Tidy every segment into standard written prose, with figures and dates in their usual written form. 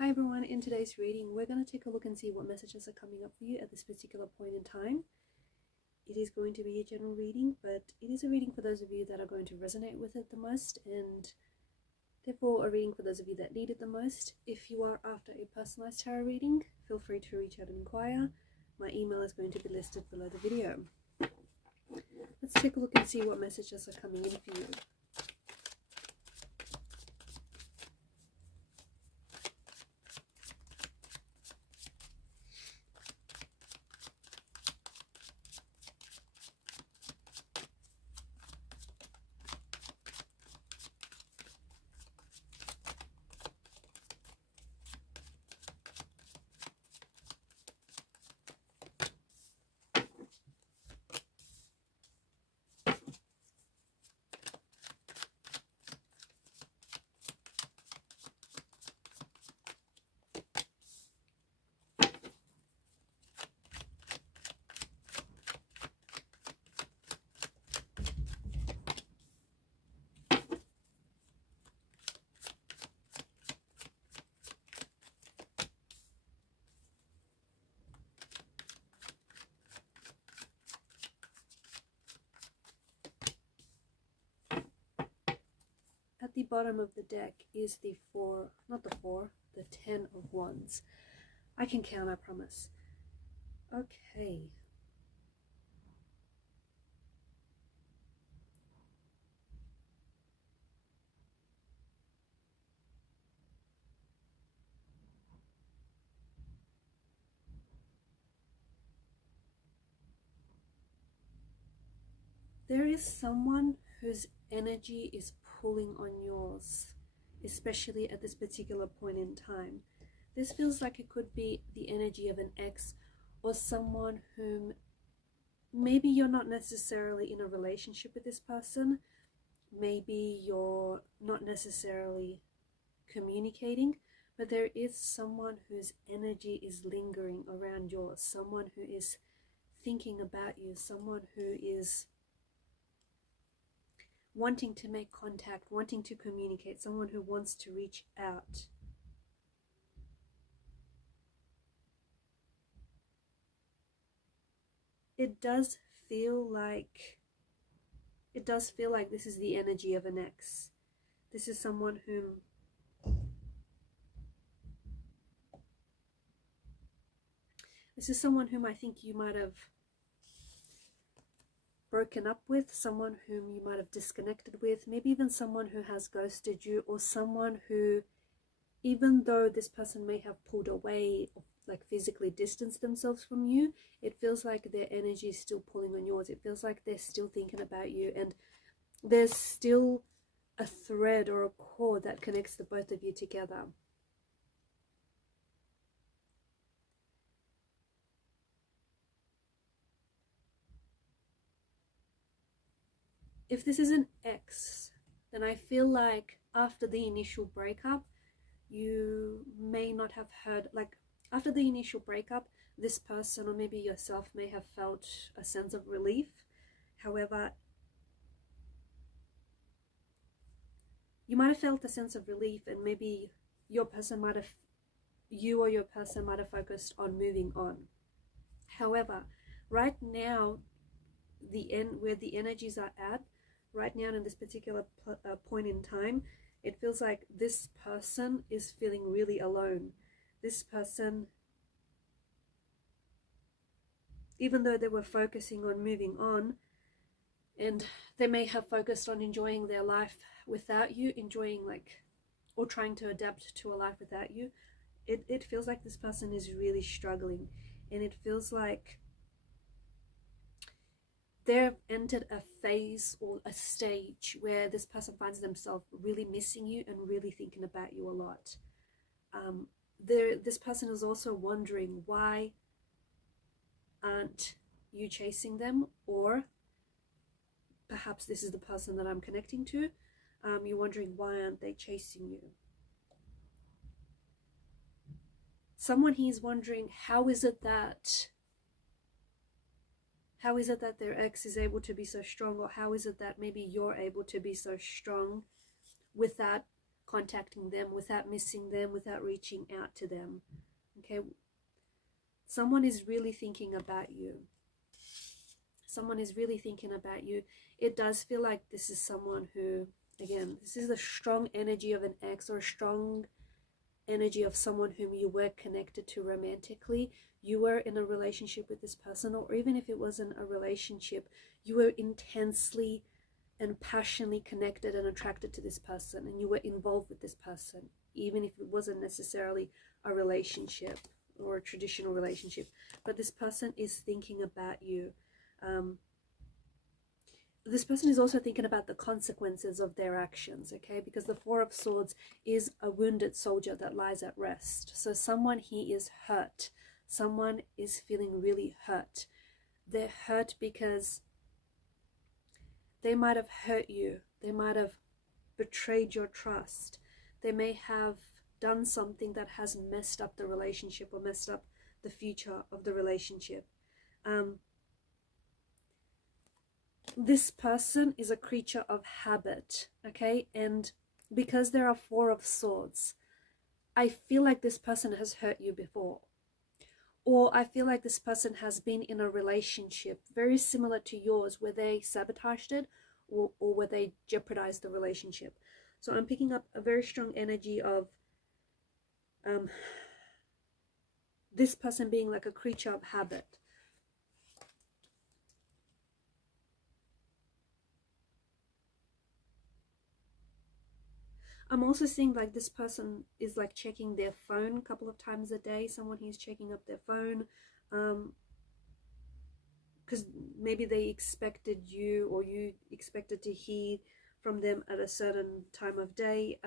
Hi everyone, in today's reading we're going to take a look and see what messages are coming up for you at this particular point in time. It is going to be a general reading, but it is a reading for those of you that are going to resonate with it the most, and therefore a reading for those of you that need it the most. If you are after a personalized tarot reading, feel free to reach out and inquire. My email is going to be listed below the video. Let's take a look and see what messages are coming in for you. At the bottom of the deck is the the 10 of Wands. I can count, I promise. Okay. There is someone whose energy is pulling on yours, especially at this particular point in time. This feels like it could be the energy of an ex or someone whom maybe you're not necessarily in a relationship with this person. Maybe you're not necessarily communicating, but there is someone whose energy is lingering around yours, someone who is thinking about you, someone who is wanting to make contact, wanting to communicate, someone who wants to reach out. It does feel like this is the energy of an ex. This is someone whom I think you might have broken up with, someone whom you might have disconnected with, maybe even someone who has ghosted you, or someone who, even though this person may have pulled away, like physically distanced themselves from you, it feels like their energy is still pulling on yours. It feels like they're still thinking about you, and there's still a thread or a cord that connects the both of you together. If this is an ex, then I feel like after the initial breakup, you may not have heard, like after the initial breakup, this person or maybe yourself may have felt a sense of relief. However, you might have felt a sense of relief, and maybe you or your person might have focused on moving on. However, right now, where the energies are at, right now in this particular point in time, it feels like this person is feeling really alone. This person, even though they were focusing on moving on, and they may have focused on enjoying their life without you, or trying to adapt to a life without you, it feels like this person is really struggling, and it feels like they've entered a phase or a stage where this person finds themselves really missing you and really thinking about you a lot. This person is also wondering, why aren't you chasing them? Or perhaps this is the person that I'm connecting to. You're wondering, why aren't they chasing you? Someone here is wondering, how is it that their ex is able to be so strong, or how is it that maybe you're able to be so strong without contacting them, without missing them, without reaching out to them. Okay, someone is really thinking about you. Someone is really thinking about you. It does feel like this is someone who, again, this is the strong energy of an ex, or a strong energy of someone whom you were connected to romantically. You were in a relationship with this person, or even if it wasn't a relationship, you were intensely and passionately connected and attracted to this person, and you were involved with this person, even if it wasn't necessarily a relationship or a traditional relationship. But this person is thinking about you. This person is also thinking about the consequences of their actions, okay? Because the Four of Swords is a wounded soldier that lies at rest. So someone here is hurt. Someone is feeling really hurt. They're hurt because they might have hurt you. They might have betrayed your trust. They may have done something that has messed up the relationship, or messed up the future of the relationship. This person is a creature of habit, okay? And because there are Four of Swords, I feel like this person has hurt you before. Or I feel like this person has been in a relationship very similar to yours, where they sabotaged it, or where they jeopardized the relationship. So I'm picking up a very strong energy of this person being like a creature of habit. I'm also seeing like this person is like checking their phone a couple of times a day. Someone who's checking up their phone, because maybe they expected you, or you expected to hear from them at a certain time of day.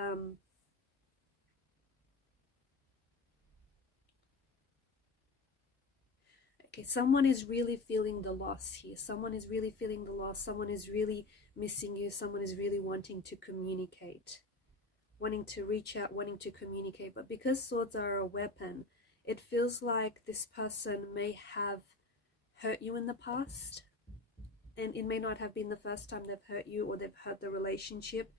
Okay, someone is really feeling the loss here. Someone is really feeling the loss. Someone is really missing you. Someone is really wanting to communicate, wanting to reach out, wanting to communicate. But because swords are a weapon, it feels like this person may have hurt you in the past, and it may not have been the first time they've hurt you, or they've hurt the relationship.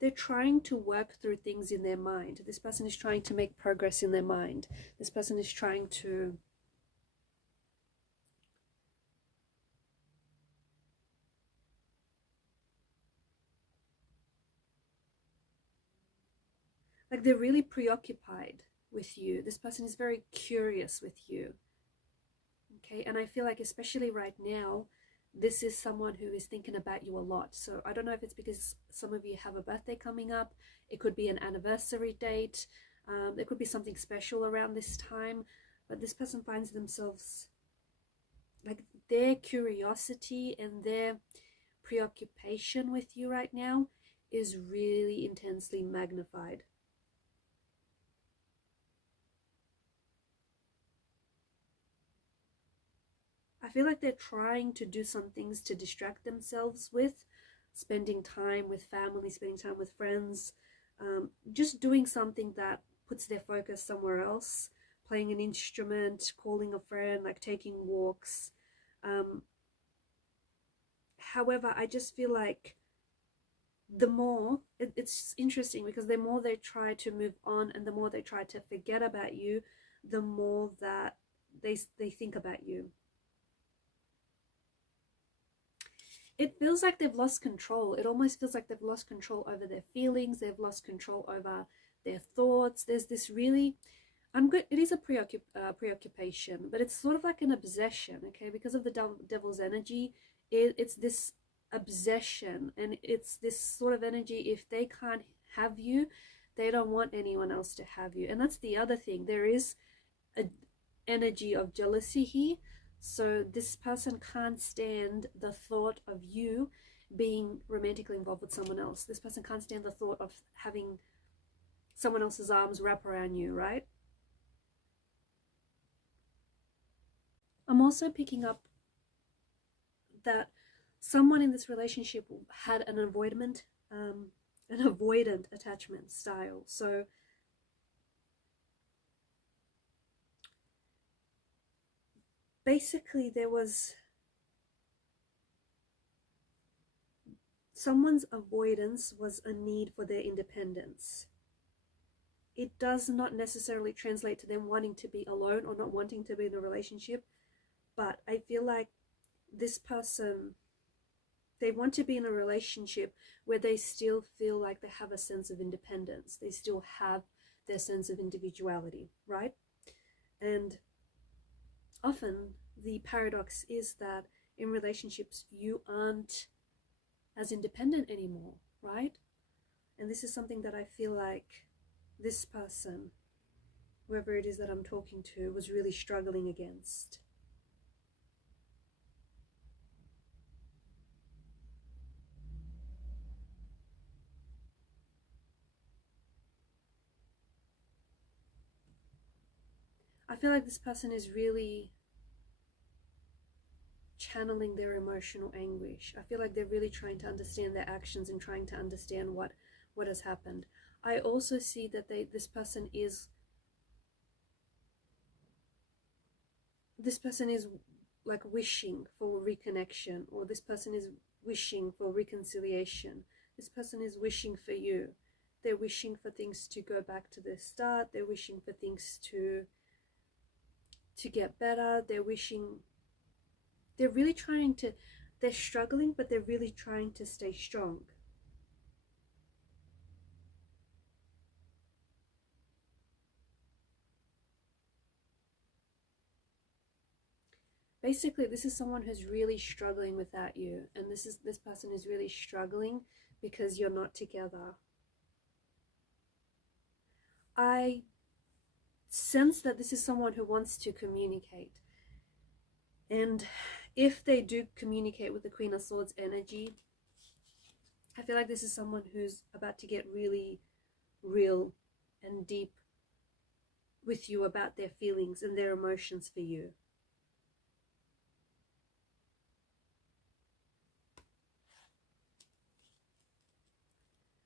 They're trying to work through things in their mind. This person is trying to make progress in their mind. This person is trying to like, they're really preoccupied with you. This person is very curious with you. Okay, and I feel like especially right now, this is someone who is thinking about you a lot. So I don't know if it's because some of you have a birthday coming up. It could be an anniversary date. There could be something special around this time. But this person finds themselves, like, their curiosity and their preoccupation with you right now is really intensely magnified. I feel like they're trying to do some things to distract themselves with, spending time with family, spending time with friends, just doing something that puts their focus somewhere else, playing an instrument, calling a friend, like taking walks. However, I just feel like the more, it's interesting because the more they try to move on and the more they try to forget about you, the more that they think about you. It feels like they've lost control. It almost feels like they've lost control over their feelings. They've lost control over their thoughts. There's this really, it is a preoccupation, but it's sort of like an obsession, okay? Because of the devil's energy, it's this obsession, and it's this sort of energy. If they can't have you, they don't want anyone else to have you. And that's the other thing. There is an energy of jealousy here. So this person can't stand the thought of you being romantically involved with someone else. This person can't stand the thought of having someone else's arms wrap around you, right? I'm also picking up that someone in this relationship had an avoidant attachment style. So basically there was someone's avoidance was a need for their independence. It does not necessarily translate to them wanting to be alone or not wanting to be in a relationship, but I feel like this person, they want to be in a relationship where they still feel like they have a sense of independence. They still have their sense of individuality, right? And often the paradox is that in relationships, you aren't as independent anymore, right? And this is something that I feel like this person, whoever it is that I'm talking to, was really struggling against. I feel like this person is really channeling their emotional anguish. I feel like they're really trying to understand their actions and trying to understand what has happened. I also see that this person is like wishing for reconnection, or this person is wishing for reconciliation. This person is wishing for you. They're wishing for things to go back to the start. They're wishing for things to get better. They're really trying to, they're struggling, but they're really trying to stay strong. Basically, this is someone who's really struggling without you, and this person is really struggling because you're not together. I sense that this is someone who wants to communicate, and if they do communicate with the Queen of Swords energy, I feel like this is someone who's about to get really real and deep with you about their feelings and their emotions for you.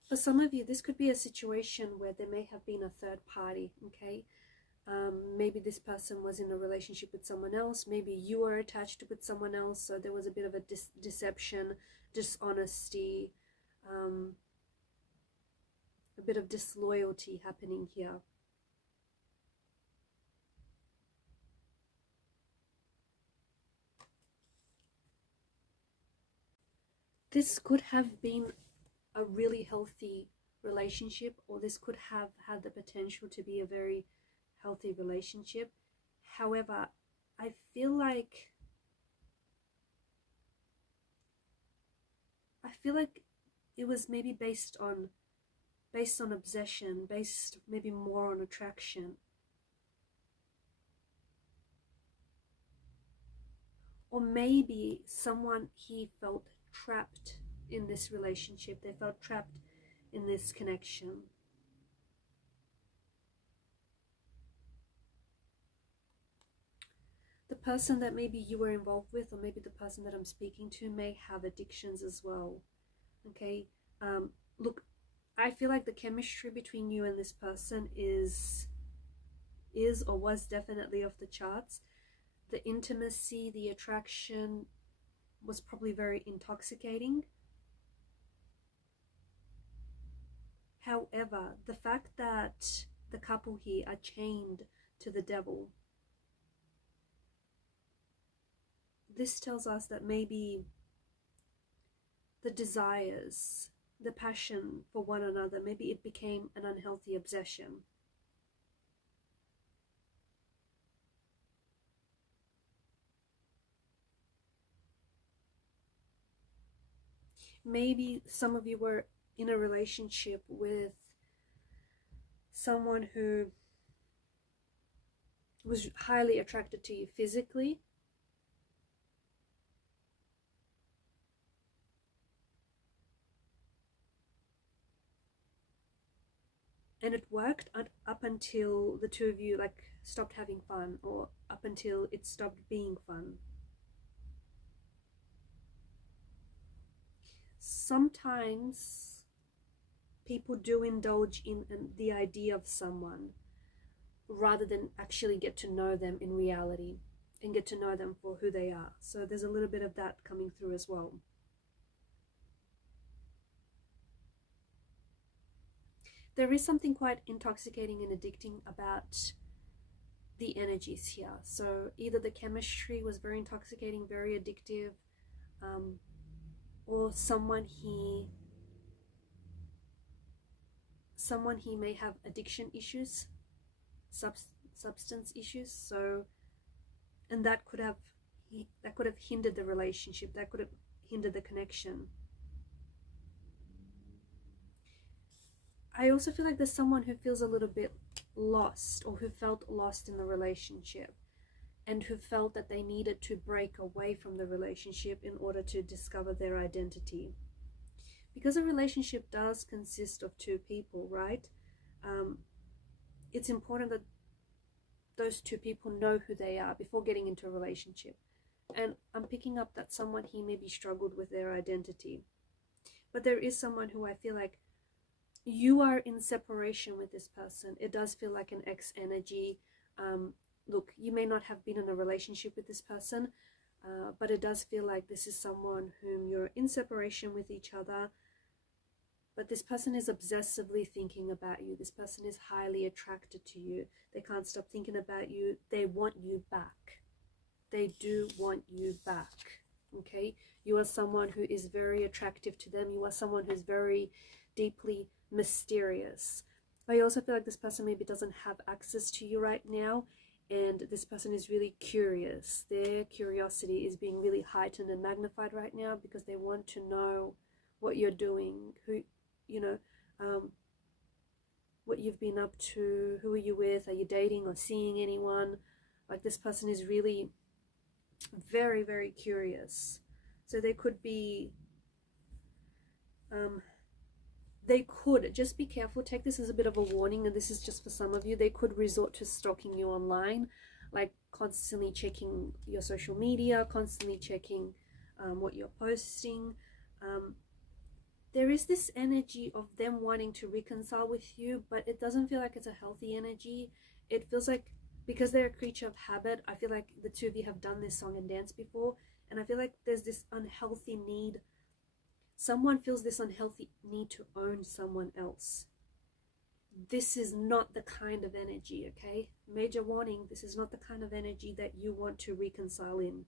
For some of you, this could be a situation where there may have been a third party, okay? Maybe this person was in a relationship with someone else. Maybe you were attached with someone else, so there was a bit of a deception, dishonesty, a bit of disloyalty happening here. This could have been a really healthy relationship, or this could have had the potential to be a very healthy relationship. However, I feel like it was maybe based on obsession, based maybe more on attraction. Or maybe someone, he felt trapped in this relationship. They felt trapped in this connection. The person that maybe you were involved with, or maybe the person that I'm speaking to, may have addictions as well. Okay, look, I feel like the chemistry between you and this person is or was definitely off the charts. The intimacy, the attraction was probably very intoxicating. However, the fact that the couple here are chained to the devil, this tells us that maybe the desires, the passion for one another, maybe it became an unhealthy obsession. Maybe some of you were in a relationship with someone who was highly attracted to you physically, and it worked up until the two of you like stopped having fun, or up until it stopped being fun. Sometimes people do indulge in the idea of someone rather than actually get to know them in reality and get to know them for who they are. So there's a little bit of that coming through as well. There is something quite intoxicating and addicting about the energies here. So either the chemistry was very intoxicating, very addictive, or someone he may have addiction issues, substance issues. So, and that could have hindered the relationship, that could have hindered the connection. I also feel like there's someone who feels a little bit lost, or who felt lost in the relationship, and who felt that they needed to break away from the relationship in order to discover their identity. Because a relationship does consist of two people, right? It's important that those two people know who they are before getting into a relationship. And I'm picking up that someone he maybe struggled with their identity. But there is someone who I feel like you are in separation with this person. It does feel like an ex energy. Look, you may not have been in a relationship with this person, but it does feel like this is someone whom you're in separation with each other. But this person is obsessively thinking about you. This person is highly attracted to you. They can't stop thinking about you. They want you back. They do want you back. Okay? You are someone who is very attractive to them. You are someone who's very deeply mysterious. I also feel like this person maybe doesn't have access to you right now, and this person is really curious. Their curiosity is being really heightened and magnified right now because they want to know what you're doing, what you've been up to, who are you with, are you dating or seeing anyone? Like, this person is really very, very curious. So they could be, they could, just be careful, take this as a bit of a warning, and this is just for some of you, they could resort to stalking you online, like constantly checking your social media, constantly checking what you're posting. There is this energy of them wanting to reconcile with you, but it doesn't feel like it's a healthy energy. It feels like, because they're a creature of habit, I feel like the two of you have done this song and dance before, and I feel like there's this unhealthy need. Someone feels this unhealthy need to own someone else. This is not the kind of energy, okay? Major warning, this is not the kind of energy that you want to reconcile in.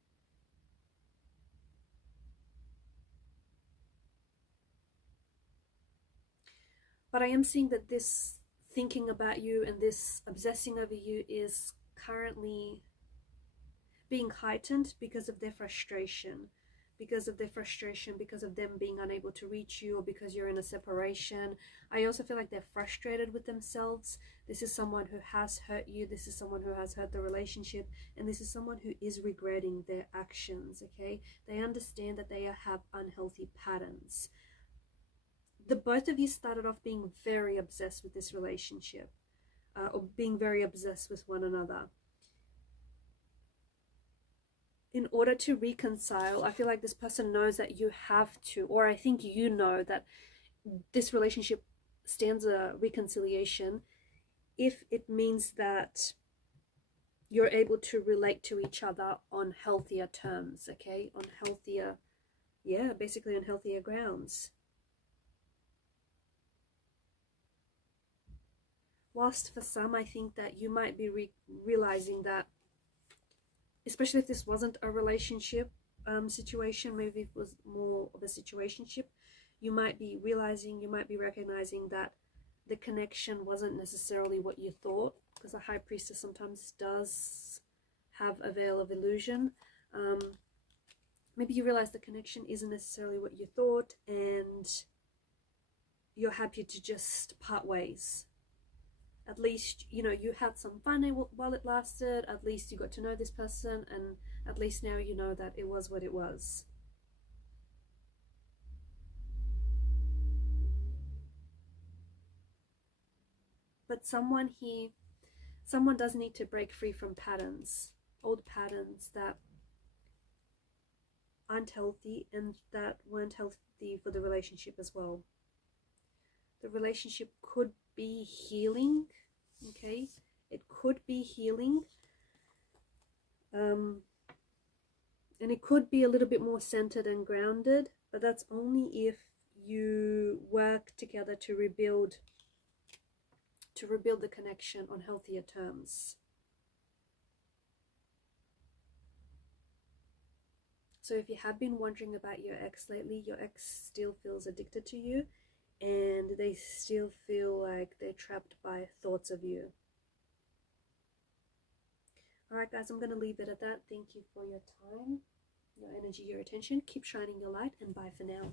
But I am seeing that this thinking about you and this obsessing over you is currently being heightened because of their frustration. Because of them being unable to reach you, or because you're in a separation. I also feel like they're frustrated with themselves. This is someone who has hurt you. This is someone who has hurt the relationship. And this is someone who is regretting their actions, okay? They understand that they have unhealthy patterns. The both of you started off being very obsessed with this relationship, or being very obsessed with one another. In order to reconcile, I feel like this person knows that you have to, or I think you know that this relationship stands a reconciliation if it means that you're able to relate to each other on healthier terms, okay? On healthier, basically on healthier grounds. Whilst for some, I think that you might be realizing that, especially if this wasn't a relationship situation, maybe it was more of a situationship, you might be realizing, you might be recognizing that the connection wasn't necessarily what you thought, because the High Priestess sometimes does have a veil of illusion. Maybe you realize the connection isn't necessarily what you thought, and you're happy to just part ways. At least, you had some fun while it lasted. At least you got to know this person, and at least now you know that it was what it was. But someone does need to break free from patterns, old patterns that aren't healthy and that weren't healthy for the relationship as well. The relationship could be healing, okay? It could be healing, and it could be a little bit more centered and grounded, but that's only if you work together to rebuild to rebuild the connection on healthier terms. So if you have been wondering about your ex lately, your ex still feels addicted to you, and they still feel like they're trapped by thoughts of you. Alright guys, I'm going to leave it at that. Thank you for your time, your energy, your attention. Keep shining your light, and bye for now.